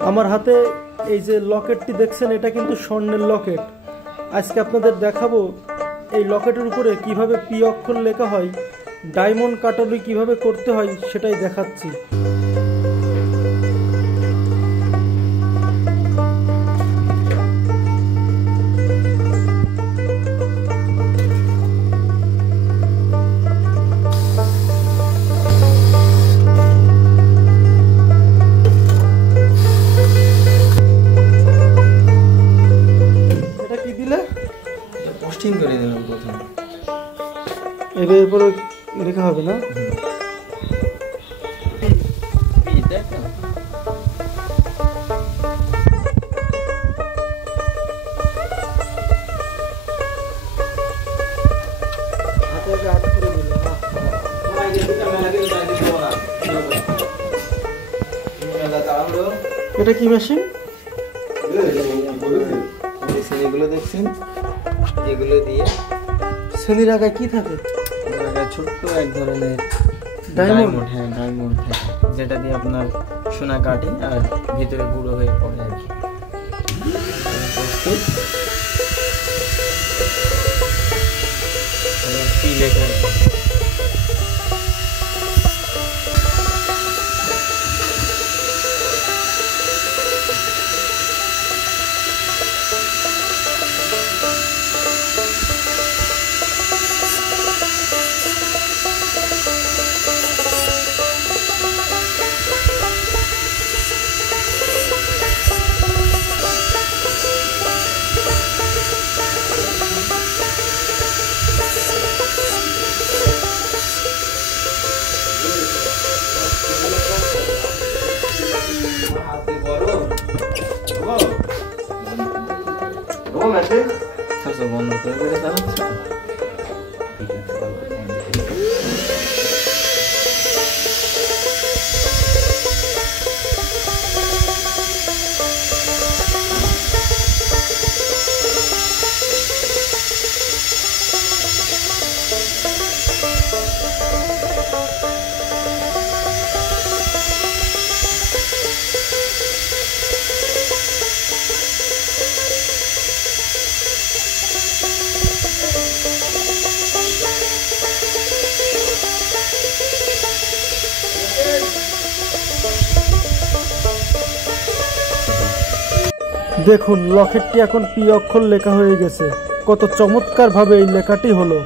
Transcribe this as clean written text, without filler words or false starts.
আমার হাতে এই যে লকেটটি দেখছেন, এটা কিন্তু স্বর্ণের লকেট। আজকে আপনাদের দেখাবো এই লকেটের উপরে কিভাবে পি অক্ষর লেখা হয়, ডায়মন্ড কাটারি কিভাবে করতে হয় সেটাই দেখাচ্ছি। পোস্টিং করে দিলাম প্রথমে, এরপরে লেখা হবে না? এটা কি মেশিন? এগুলো দেখছেন, এগুলো দিয়ে শ্রেণীর আগায় কি থাকে? ছোট্ট এক ধরনের ডায়মন্ড, হ্যাঁ ডায়মন্ড থাকে, যেটা দিয়ে আপনার সোনা কাটে আর ভিতরে গুঁড়ো হয়ে পড়ে আর কি। কি লেখা বন্ধ করে চালাচ্ছে। দেখুন লকেটটি এখন পি অক্ষর লেখা হয়ে গেছে। কত চমৎকার ভাবে এই লেখাটি হলো।